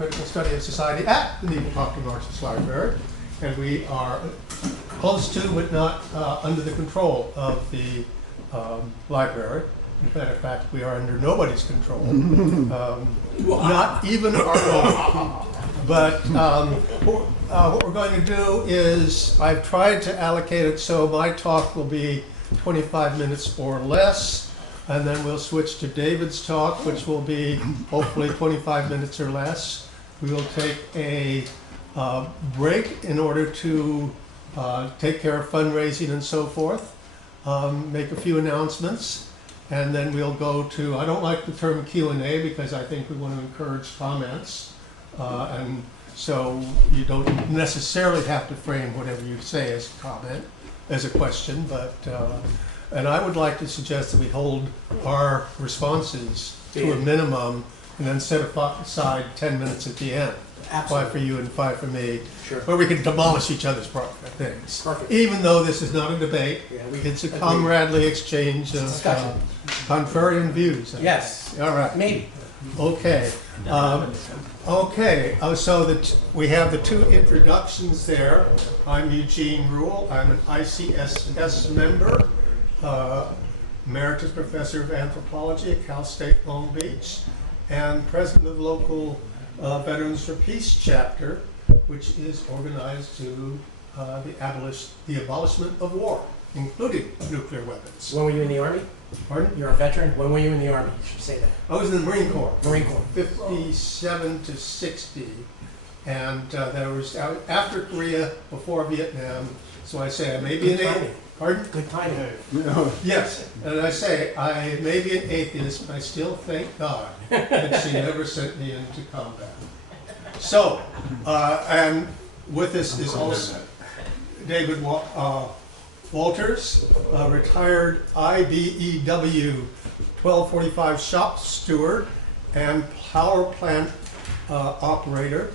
Critical Study of Society at the Need Talking Marxist Library. And we are close to, but not under the control of the library. As a matter of fact, we are under nobody's control. Not even our own. But what we're going to do is, I've tried to allocate it so my talk will be 25 minutes or less, and then we'll switch to David's talk, which will be hopefully 25 minutes or less. We will take a break in order to take care of fundraising and so forth, make a few announcements, and then we'll go to, I don't like the term Q&A because I think we want to encourage comments, and so you don't necessarily have to frame whatever you say as a comment, as a question, but and I would like to suggest that we hold our responses to a minimum and then set aside 10 minutes at the end. Absolutely. 5 for you and 5 for me. Sure. Where we can demolish each other's things. Perfect. Even though this is not a debate, Yeah, it's a comradely exchange of contrarian views. Yes. All right. Maybe. Okay. So we have the two introductions there. I'm Eugene Ruyle. I'm an ICSS member, Emeritus Professor of Anthropology at Cal State Long Beach, and president of the local Veterans for Peace chapter, which is organized to the abolishment of war, including nuclear weapons. When were you in the Army? Pardon? You're a veteran. When were you in the Army? You should say that. I was in the Marine Corps. Marine Corps. 57 to 60. And that was after Korea, before Vietnam. So I say I may be an atheist. Pardon? Good timing. Yes. And I say I may be an atheist, but I still thank God that she never sent me into combat. So, and with us is also David Walters, retired IBEW 1245 Shop Steward and power plant operator,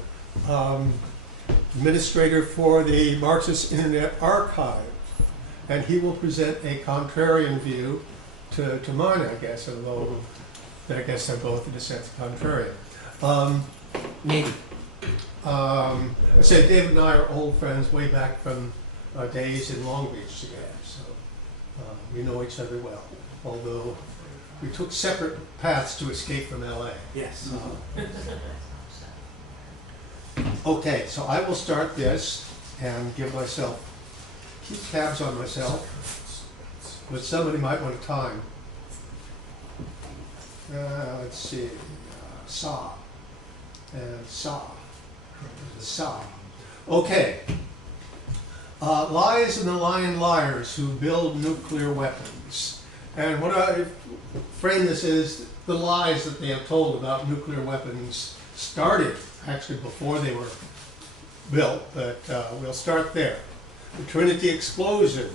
administrator for the Marxists Internet Archive. And he will present a contrarian view to mine, I guess, although I guess they're both in a sense contrarian. Maybe. I said David and I are old friends way back from days in Long Beach together, so we know each other well, although we took separate paths to escape from LA. Yes. Okay, so I will start this and keep tabs on myself, but somebody might want to time. Let's see, saw, and saw. Okay. Lies and the lying liars who build nuclear weapons. And what I frame this is the lies that they have told about nuclear weapons started actually before they were built, but we'll start there. The Trinity Explosion,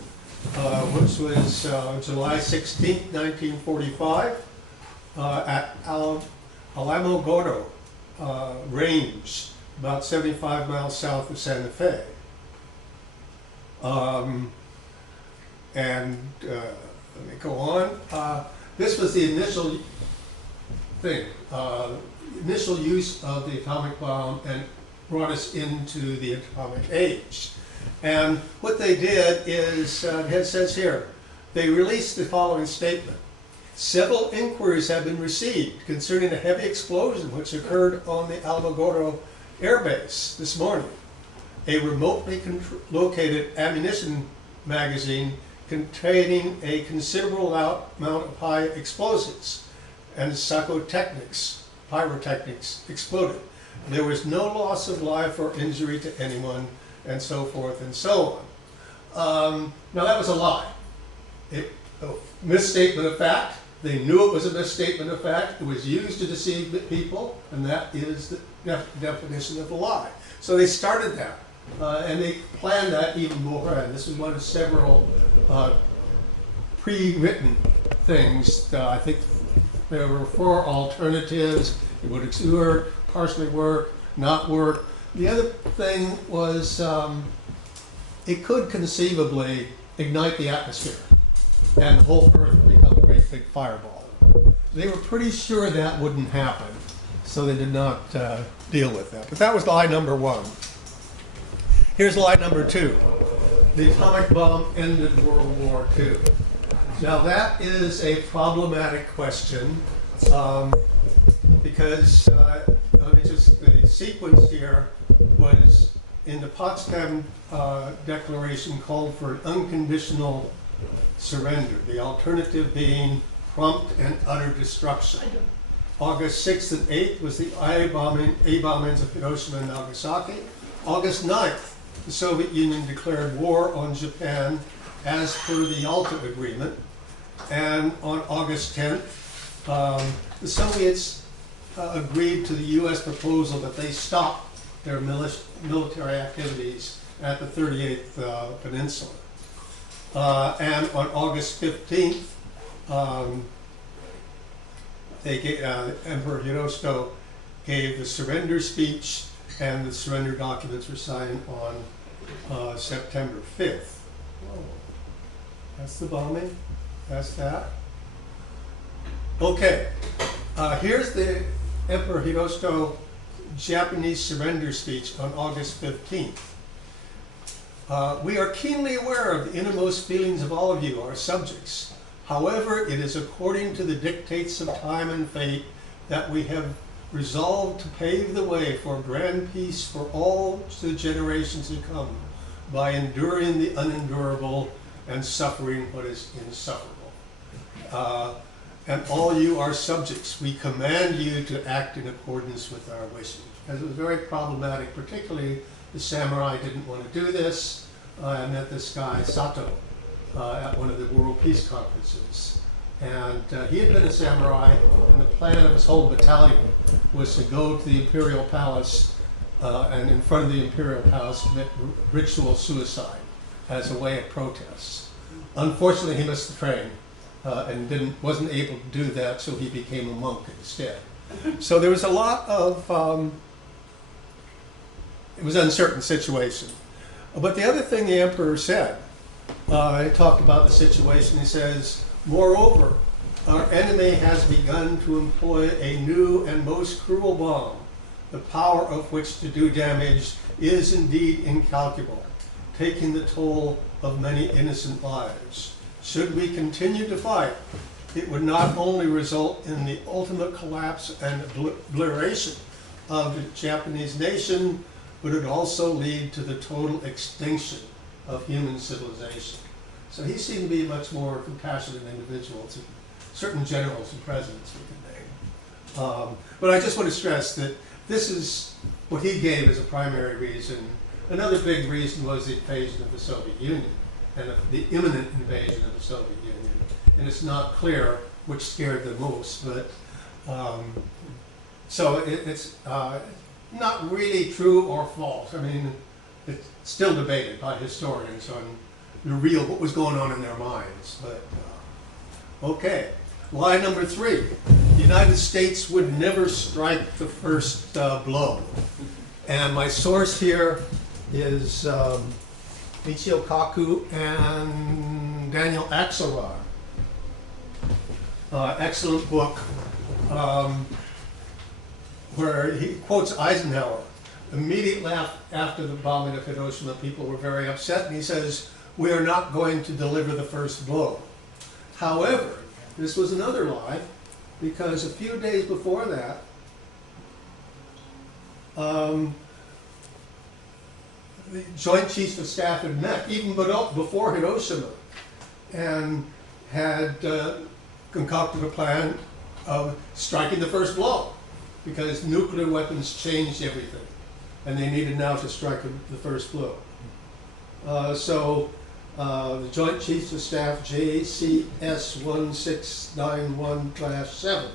which was July 16, 1945, at Alamogordo Range, about 75 miles south of Santa Fe. Let me go on. This was the initial thing, initial use of the atomic bomb, and brought us into the atomic age. And what they did is, it says here, they released the following statement. Several inquiries have been received concerning a heavy explosion which occurred on the Alamogordo Air Base this morning. A remotely located ammunition magazine containing a considerable amount of high explosives and pyrotechnics exploded. There was no loss of life or injury to anyone, and so forth and so on. Now that was a lie. A misstatement of fact. They knew it was a misstatement of fact. It was used to deceive people, and that is the definition of a lie. So they started that, and they planned that even more. And this was one of several pre-written things. I think there were 4 alternatives. It would work, partially work, not work. The other thing was it could conceivably ignite the atmosphere and the whole Earth would become a great big fireball. They were pretty sure that wouldn't happen. so they did not deal with that. But that was lie number one. Here's lie number two. The atomic bomb ended World War II. Now that is a problematic question because the sequence here was in the Potsdam Declaration called for an unconditional surrender, the alternative being prompt and utter destruction. August 6th and 8th was the A-bombings of Hiroshima and Nagasaki. August 9th, the Soviet Union declared war on Japan as per the Yalta Agreement. And on August 10th, the Soviets agreed to the US proposal that they stop their military activities at the 38th Peninsula. And on August 15th, Emperor Hirohito gave the surrender speech, and the surrender documents were signed on September 5th. Whoa. That's the bombing. That's that. Okay. Here's the Emperor Hirohito Japanese surrender speech on August 15th. We are keenly aware of the innermost feelings of all of you, our subjects. However, it is according to the dictates of time and fate that we have resolved to pave the way for grand peace for all the generations to come by enduring the unendurable and suffering what is insufferable. And all you are subjects, we command you to act in accordance with our wishes. Because it was very problematic, particularly the samurai didn't want to do this. I met this guy, Sato, at one of the World Peace Conferences. And he had been a samurai, and the plan of his whole battalion was to go to the Imperial Palace and in front of the Imperial Palace commit ritual suicide as a way of protest. Unfortunately, he missed the train and wasn't able to do that, so he became a monk instead. So there was a lot of, it was an uncertain situation. But the other thing the emperor said, he talked about the situation, he says, moreover, our enemy has begun to employ a new and most cruel bomb, the power of which to do damage is indeed incalculable, taking the toll of many innocent lives. Should we continue to fight, it would not only result in the ultimate collapse and obliteration of the Japanese nation, but it would also lead to the total extinction of human civilization. So he seemed to be a much more compassionate individual to certain generals and presidents we can name. But I just want to stress that this is what he gave as a primary reason. Another big reason was the invasion of the Soviet Union and the imminent invasion of the Soviet Union. And it's not clear which scared the most, but so it's not really true or false. I mean, it's still debated by historians on the real, what was going on in their minds. But okay, lie number 3. The United States would never strike the first blow. And my source here is Michio Kaku and Daniel Axelrod. Excellent book where he quotes Eisenhower. Immediately after the bombing of Hiroshima, people were very upset, and he says, we are not going to deliver the first blow. However, this was another lie, because a few days before that, the Joint Chiefs of Staff had met, even before Hiroshima, and had concocted a plan of striking the first blow, because nuclear weapons changed everything, and they needed now to strike the first blow. So the Joint Chiefs of Staff, JCS 1691-7,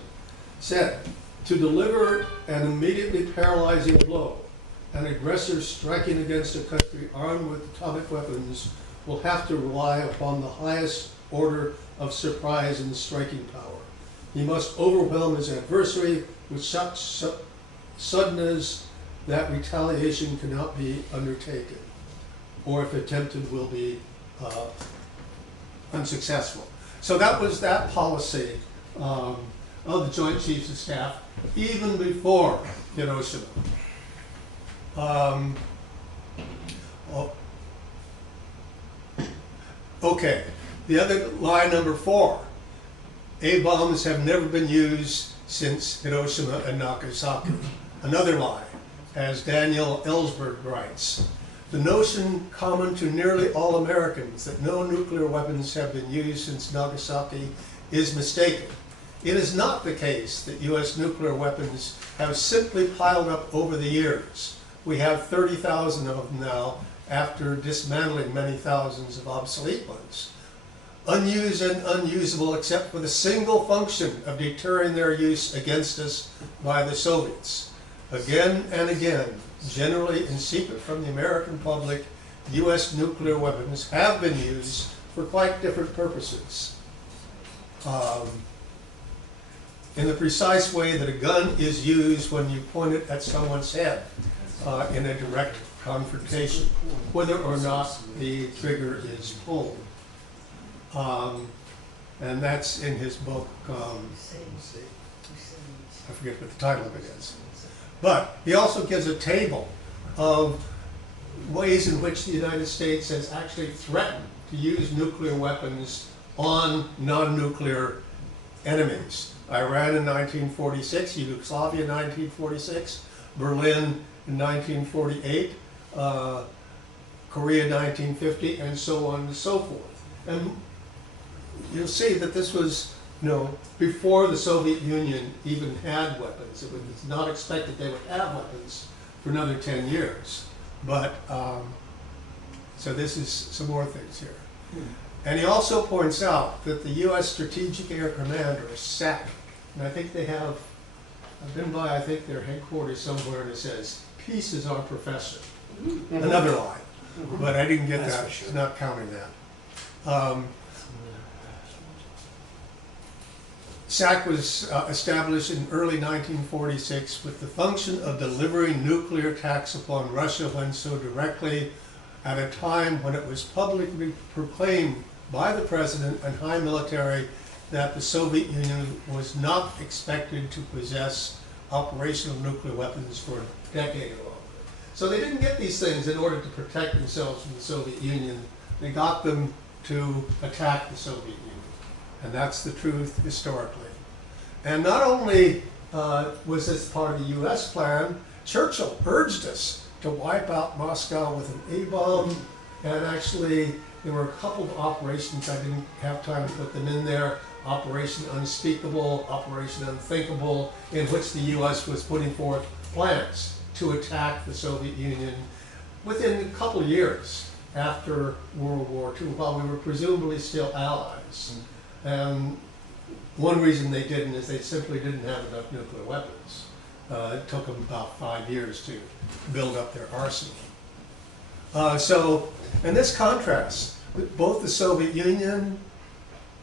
said, to deliver an immediately paralyzing blow, an aggressor striking against a country armed with atomic weapons will have to rely upon the highest order of surprise and striking power. He must overwhelm his adversary with such suddenness that retaliation cannot be undertaken, or if attempted will be unsuccessful. So that was that policy of the Joint Chiefs of Staff. even before Hiroshima. Okay, the other lie number 4. A-bombs have never been used since Hiroshima and Nagasaki. Another lie, as Daniel Ellsberg writes. The notion common to nearly all Americans that no nuclear weapons have been used since Nagasaki is mistaken. It is not the case that US nuclear weapons have simply piled up over the years. We have 30,000 of them now after dismantling many thousands of obsolete ones. Unused and unusable except for the single function of deterring their use against us by the Soviets. Again and again, generally in secret from the American public, US nuclear weapons have been used for quite different purposes. In the precise way that a gun is used when you point it at someone's head in a direct confrontation, whether or not the trigger is pulled. And that's in his book, I forget what the title of it is. But he also gives a table of ways in which the United States has actually threatened to use nuclear weapons on non-nuclear enemies. Iran in 1946, Yugoslavia in 1946, Berlin in 1948, Korea in 1950, and so on and so forth. And you'll see that this was, before the Soviet Union even had weapons. It was not expected they would have weapons for another 10 years. But, so this is some more things here. And he also points out that the U.S. Strategic Air Command, or SAC, and I think they have, I've been by, I think, their headquarters somewhere, and it says, peace is our profession. Another lie. But I didn't get That's that. for sure. It's not counting that. SAC was established in early 1946 with the function of delivering nuclear attacks upon Russia when so directly at a time when it was publicly proclaimed by the president and high military that the Soviet Union was not expected to possess operational nuclear weapons for a decade or longer. So they didn't get these things in order to protect themselves from the Soviet Union. They got them to attack the Soviet Union. And that's the truth historically. And not only was this part of the US plan, Churchill urged us to wipe out Moscow with an A-bomb. And actually, there were a couple of operations, I didn't have time to put them in there, Operation Unspeakable, Operation Unthinkable, in which the US was putting forth plans to attack the Soviet Union within a couple of years after World War II, while we were presumably still allies. And one reason they didn't is they simply didn't have enough nuclear weapons. It took them about 5 years to build up their arsenal. And this contrasts both the Soviet Union,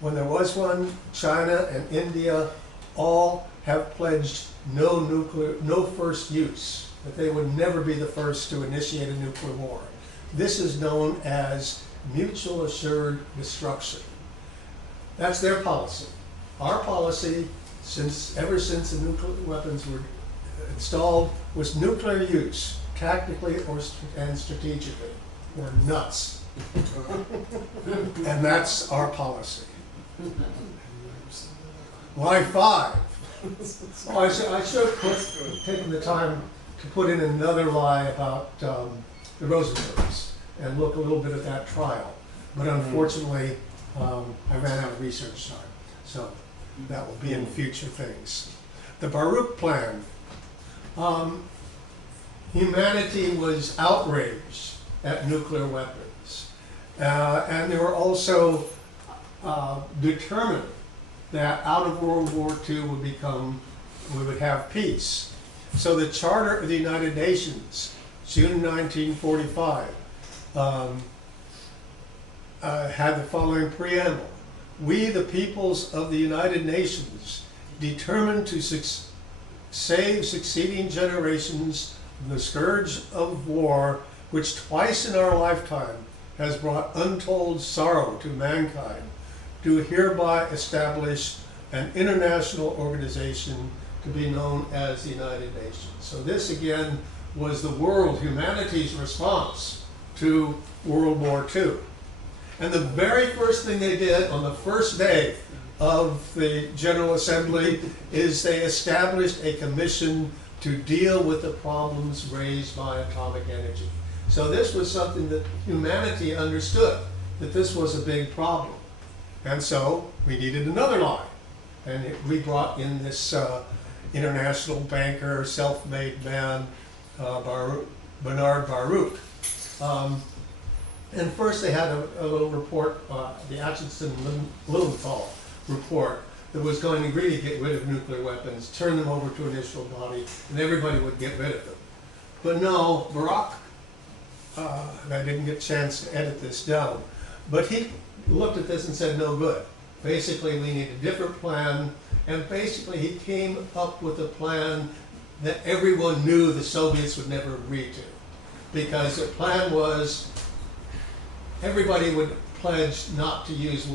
when there was one, China and India, all have pledged no first use, that they would never be the first to initiate a nuclear war. This is known as mutual assured destruction. That's their policy. Our policy, ever since the nuclear weapons were installed, was nuclear use, tactically and strategically. We're nuts. And that's our policy. Lie 5. Oh, I should have taken the time to put in another lie about the Rosenbergs and look a little bit at that trial. But unfortunately, I ran out of research time. So that will be in future things. The Baruch Plan. Humanity was outraged at nuclear weapons. And they were also determined that out of World War II we would have peace. So the Charter of the United Nations, June 1945, had the following preamble. We, the peoples of the United Nations, determined to save succeeding generations from the scourge of war, which twice in our lifetime has brought untold sorrow to mankind, do hereby establish an international organization to be known as the United Nations. So this again was the world, humanity's response to World War II. And the very first thing they did on the first day of the General Assembly is they established a commission to deal with the problems raised by atomic energy. So this was something that humanity understood, that this was a big problem. And so we needed another lie. And we brought in this international banker, self-made man, Bernard Baruch. And first they had a little report, the Atchison-Lilienthal report, that was going to really get rid of nuclear weapons, turn them over to initial body, and everybody would get rid of them. But no, Baruch, and I didn't get a chance to edit this down, but he looked at this and said, no good. Basically, we need a different plan, and basically he came up with a plan that everyone knew the Soviets would never agree to. Because the plan was everybody would pledge not to use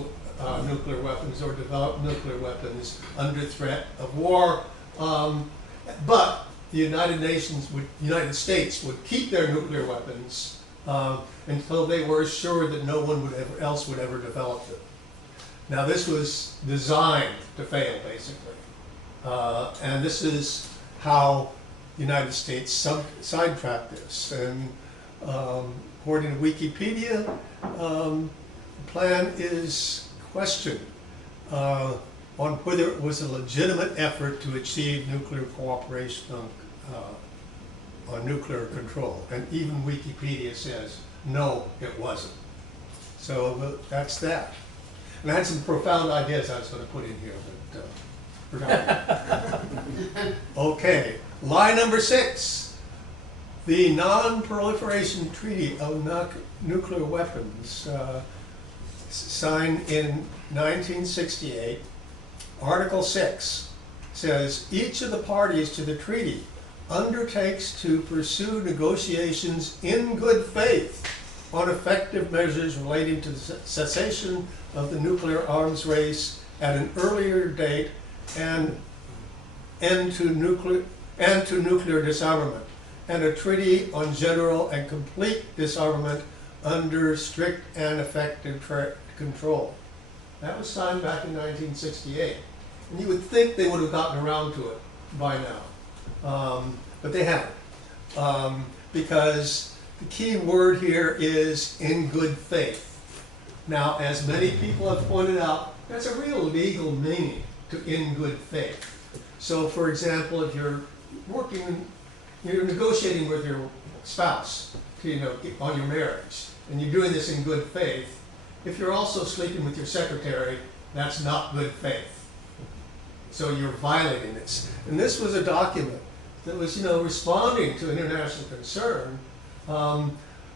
nuclear weapons or develop nuclear weapons under threat of war, but the United States would keep their nuclear weapons until they were assured that no one else would ever develop them. Now this was designed to fail, basically, and this is how the United States sidetracked this. And according to Wikipedia, the plan is questioned on whether it was a legitimate effort to achieve nuclear cooperation on nuclear control. And even Wikipedia says, no, it wasn't. So that's that. And I had some profound ideas I was going to put in here, but forgot. Okay, lie number 6. The Non-Proliferation Treaty of Nuclear Weapons, signed in 1968, Article 6 says, each of the parties to the treaty undertakes to pursue negotiations in good faith on effective measures relating to the cessation of the nuclear arms race at an earlier date and to nuclear disarmament, and a treaty on general and complete disarmament under strict and effective control. That was signed back in 1968. And you would think they would have gotten around to it by now, but they haven't, because the key word here is in good faith. Now, as many people have pointed out, that's a real legal meaning to in good faith. So, for example, if you're negotiating with your spouse, on your marriage, and you're doing this in good faith, if you're also sleeping with your secretary, that's not good faith. So you're violating this. And this was a document that was, responding to international concern,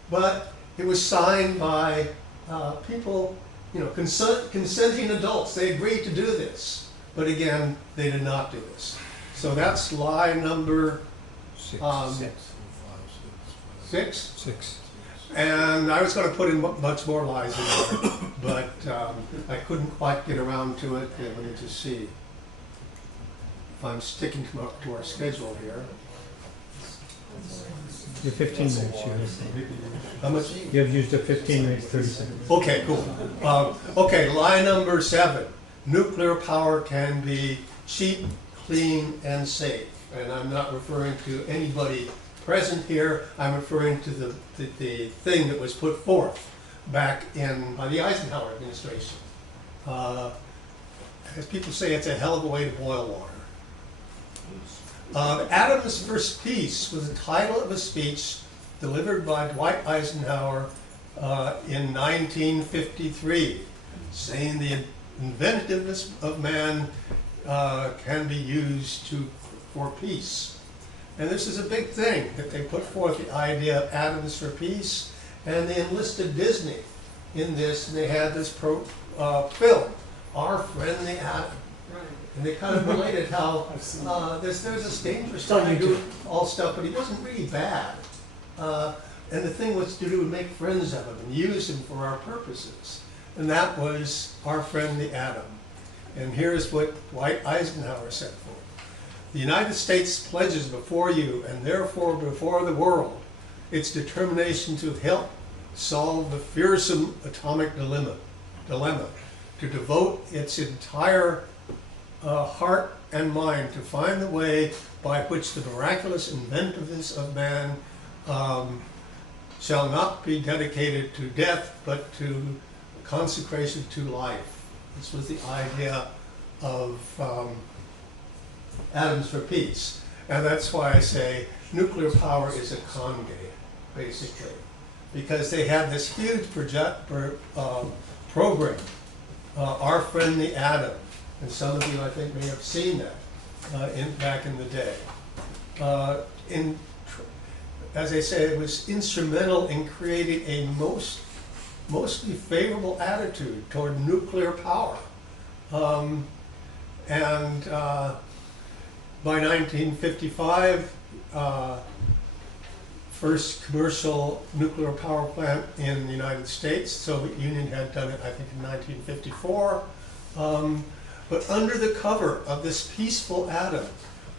but it was signed by people, consenting adults. They agreed to do this, but again, they did not do this. So that's lie number 6. And I was going to put in much more lies in there, but I couldn't quite get around to it. Let me just see if I'm sticking to our schedule here. You're 15 minutes. How much? You have used up 15 minutes, 30 seconds. Okay, cool. Okay, lie number 7. Nuclear power can be cheap, clean, and safe. And I'm not referring to anybody present here. I'm referring to the thing that was put forth back by the Eisenhower administration. As people say, it's a hell of a way to boil water. Atoms vs. Peace was the title of a speech delivered by Dwight Eisenhower in 1953, saying the inventiveness of man can be used for peace. And this is a big thing, that they put forth the idea of atoms for peace, and they enlisted Disney in this, and they had this film, Our Friend the Atom. And they kind of related how there's this dangerous guy doing all stuff, but he wasn't really bad. And the thing was to do was make friends of him and use him for our purposes. And that was Our Friend the Atom. And here's what Dwight Eisenhower said for it. The United States pledges before you, and therefore before the world, its determination to help solve the fearsome atomic dilemma, to devote its entire heart and mind to find the way by which the miraculous inventiveness of man shall not be dedicated to death, but to consecration to life. This was the idea of Atoms for Peace. And that's why I say nuclear power is a con game, basically. Because they have this huge program, Our Friend the Atom. And some of you, I think, may have seen that back in the day. As I say, it was instrumental in creating a mostly favorable attitude toward nuclear power. By 1955, first commercial nuclear power plant in the United States. Soviet Union had done it, I think, in 1954. But under the cover of this peaceful atom,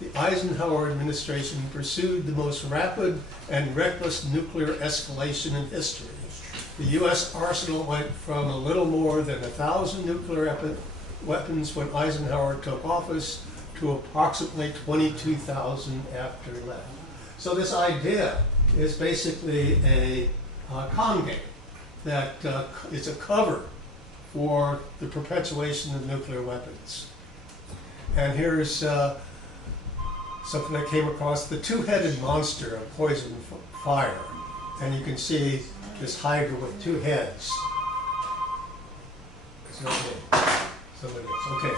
the Eisenhower administration pursued the most rapid and reckless nuclear escalation in history. The U.S. arsenal went from a little more than 1,000 nuclear weapons when Eisenhower took office to approximately 22,000 after he left. So this idea is basically a con game that is a cover for the perpetuation of nuclear weapons. And here's something I came across, the two-headed monster of poison fire. And you can see this hydra with two heads. It's not me. Somebody else. Okay.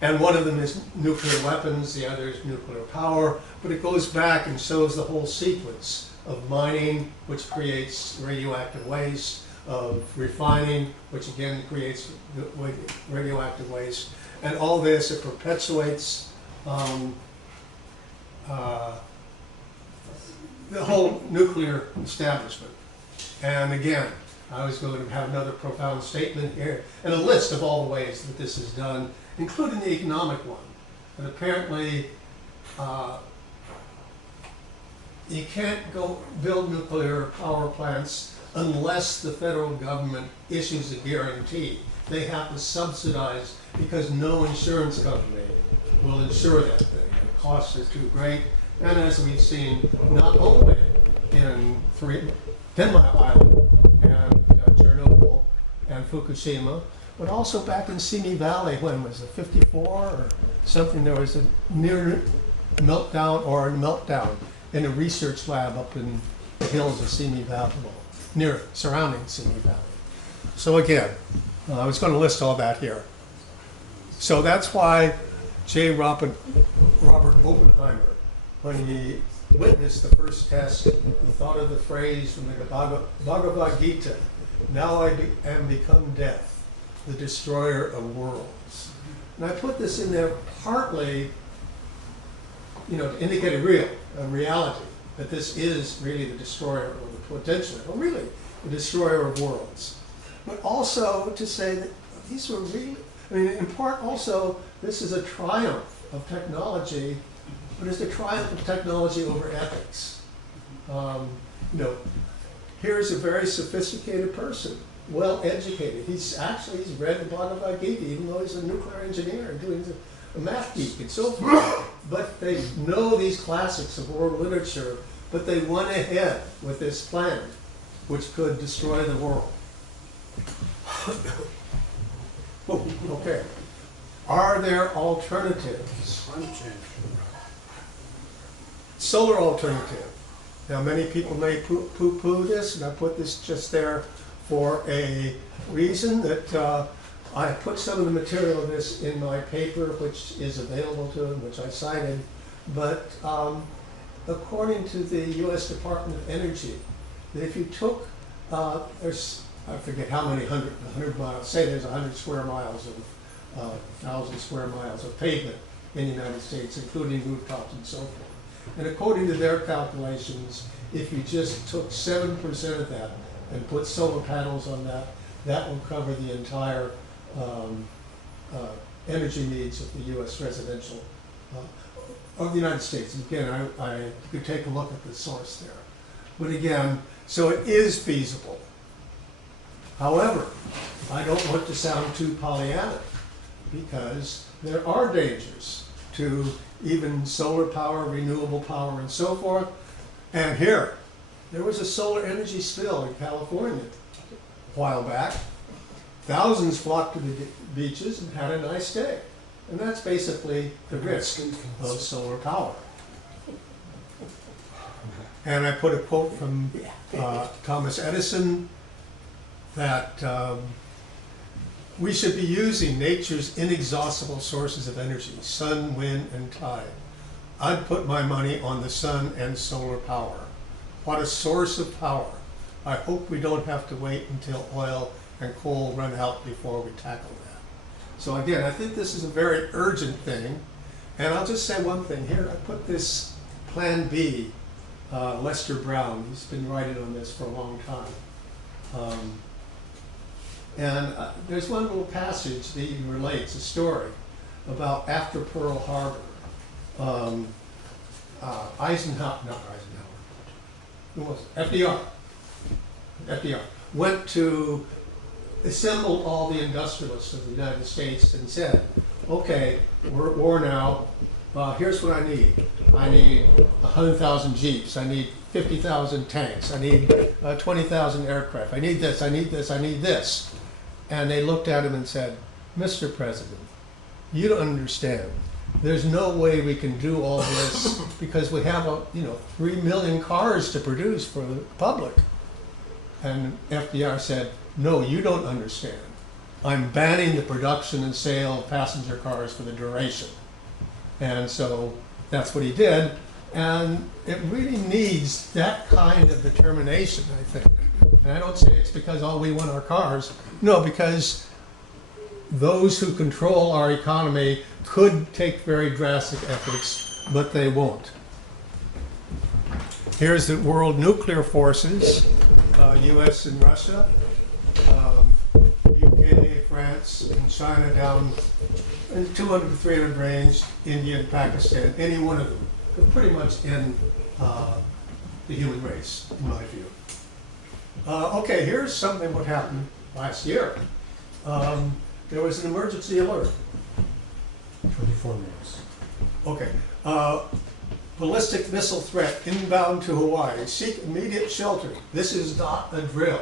And one of them is nuclear weapons, the other is nuclear power, but it goes back and shows the whole sequence of mining, which creates radioactive waste, of refining, which again creates radioactive waste, and all this, it perpetuates the whole nuclear establishment. And again, I was going to have another profound statement here, and a list of all the ways that this is done, including the economic one. And apparently, you can't go build nuclear power plants unless the federal government issues a guarantee. They have to subsidize because no insurance company will insure that thing. The costs are too great. And as we've seen, not only in 10 Mile Island and Chernobyl and Fukushima, but also back in Simi Valley, when was it, 54 or something, there was a near meltdown or a meltdown in a research lab up in the hills of Simi Valley, near surrounding Simi Valley. So again, I was going to list all that here. So that's why J. Robert Oppenheimer, when he witnessed the first test, he thought of the phrase from the Bhagavad Gita, "Now I am become death, the destroyer of worlds." And I put this in there partly, to indicate a reality, that this is really the destroyer, or the potential, or really the destroyer of worlds. But also to say that these were really, in part also, this is a triumph of technology, but it's a triumph of technology over ethics. Here's a very sophisticated person, well educated. He's read the Bhagavad Gita, even though he's a nuclear engineer and doing a math geek and so forth. But they know these classics of world literature, but they went ahead with this plan, which could destroy the world. Okay. Are there alternatives? Solar alternative. Now, many people may poo-poo this, and I put this just there for a reason that I put some of the material of this in my paper, which is available to them, which I cited. But according to the U.S. Department of Energy, that if you took, I forget how many 100 miles, say there's 100 square miles of 1,000 square miles of pavement in the United States, including rooftops and so forth. And according to their calculations, if you just took 7% of that and put solar panels on that, that will cover the entire energy needs of the U.S. residential of the United States. Again, I could take a look at the source there. But again, so it is feasible. However, I don't want to sound too Pollyanna, because there are dangers to even solar power, renewable power, and so forth. And here, there was a solar energy spill in California a while back. Thousands flocked to the beaches and had a nice day. And that's basically the risk of solar power. And I put a quote from Thomas Edison that we should be using nature's inexhaustible sources of energy, sun, wind, and tide. I'd put my money on the sun and solar power. What a source of power. I hope we don't have to wait until oil and coal run out before we tackle that. So again, I think this is a very urgent thing. And I'll just say one thing here. I put this Plan B, Lester Brown, he's been writing on this for a long time. There's one little passage that he relates, a story about after Pearl Harbor. Eisenhower, not Eisenhower, who was it? FDR went to assemble all the industrialists of the United States and said, okay, we're at war now, here's what I need. I need 100,000 Jeeps, I need 50,000 tanks, I need 20,000 aircraft, I need this, I need this, I need this. And they looked at him and said, Mr. President, you don't understand. There's no way we can do all this because we have 3 million cars to produce for the public. And FDR said, no, you don't understand. I'm banning the production and sale of passenger cars for the duration. And so that's what he did. And it really needs that kind of determination, I think. And I don't say it's because, oh, we want our cars. No, because those who control our economy could take very drastic efforts, but they won't. Here's the world nuclear forces, US and Russia, UK, France, and China down in 200 to 300 range, India and Pakistan, any one of them could pretty much end the human race, in my view. Okay, here's something what happened last year. There was an emergency alert. 24 minutes. Okay. Ballistic missile threat inbound to Hawaii. Seek immediate shelter. This is not a drill.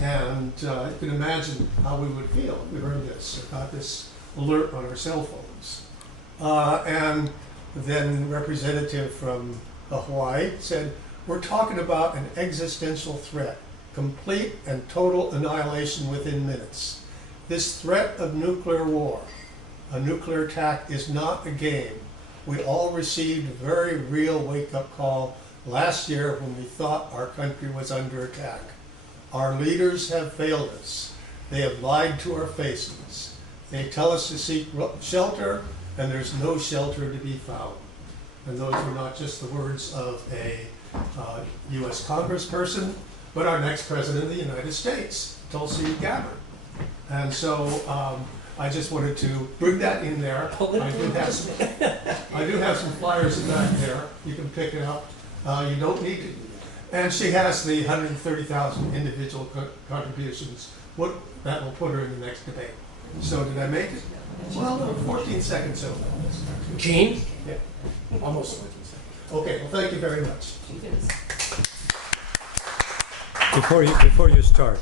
And you can imagine how we would feel if we heard this, or got this alert on our cell phones. And then representative from Hawaii said, we're talking about an existential threat, complete and total annihilation within minutes. This threat of nuclear war, a nuclear attack, is not a game. We all received a very real wake-up call last year when we thought our country was under attack. Our leaders have failed us. They have lied to our faces. They tell us to seek shelter, and there's no shelter to be found. And those were not just the words of a U.S. congressperson, but our next president of the United States, Tulsi Gabbard. And so I just wanted to bring that in there. I do have some flyers in back there. You can pick it up. You don't need to. And she has the 130,000 individual contributions. That will put her in the next debate. So did I make it? Well, 14 seconds over. Gene? Yeah. Almost 14 seconds. Okay, well, thank you very much. Before you start,